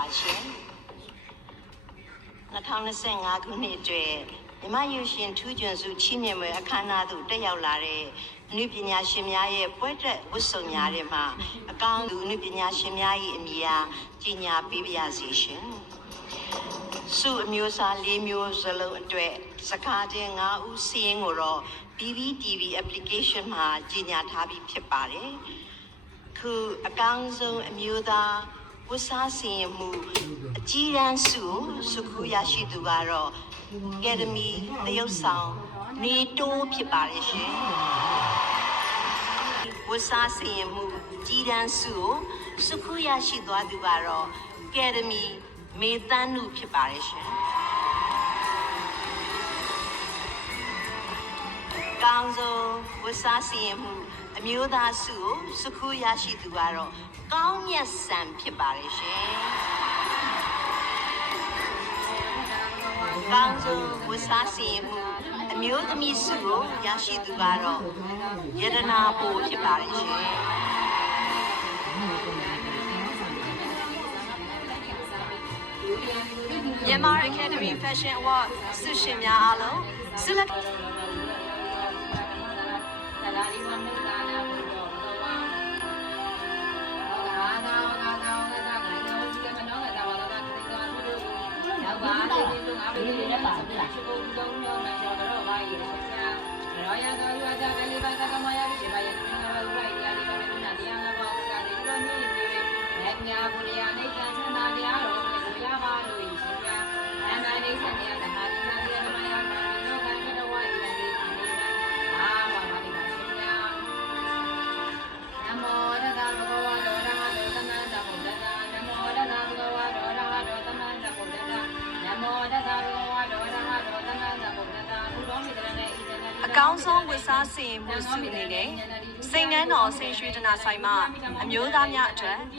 ပါရှင်2025ခုနှစ်အတွက်မြမယူရှင်ထူးချွန်စုချီးမြှင့်ပွဲအခမ်းအနားသို့တက်ရောက်လာတဲ့အနုပညာရှင်များရဲ့ပွဲတက်ဝတ်စုံများတွေမှာအကောင်းသူအနုပညာရှင်များ၏အမည်အားကြီးညာပေးပါရစေရှင်စုအမျိုးအစား၄မျိုးစလုံးအတွက်စကားချင်း9ဦးစီးရင်ကိုတော့ BBTV application မှာကြီးညာထားပြီးဖြစ်ပါတယ်ခုအကောင်းဆုံးအမျိုးသားဝတ်စားစီရင်မှုအကြီးတန်းစုခုရရှိသူကတော့ Academy တရုတ်ဆောင်နေတိုးဖြစ်ပါတယ်ရှင်ဝတ်စားစီရင်မှုအကြီးတန်းစုခုရရှိသွားသူကတော့ Academy မေတန်းနုဖြစ်ပါတယ်ရှင်ကောင်းဆုံးဝတ်စားစီရင်မှုအမျိုးသားစုခုရရှိသူကတော့ကောင်းမြတ်ဆန်ဖြစ်ပါတယ်ရှင်ကောင်းဆုံးဝတ်စားစီရင်မှုအမျိုးသမီးစုကိုရရှိသူကတော့ယတနာပိုဖြစ်ပါတယ်ရှင်Myanmar Academy Fashion Award ဆုရှင်များအားလုံးဆုလက်အကောင်းဆုံးဝတ်စားစီရင်မှုစုအနေနဲ့စိန်နှန်းတော်ဆင်းရွှေတနာဆိုင်မှအမျိုးသားများအတွက်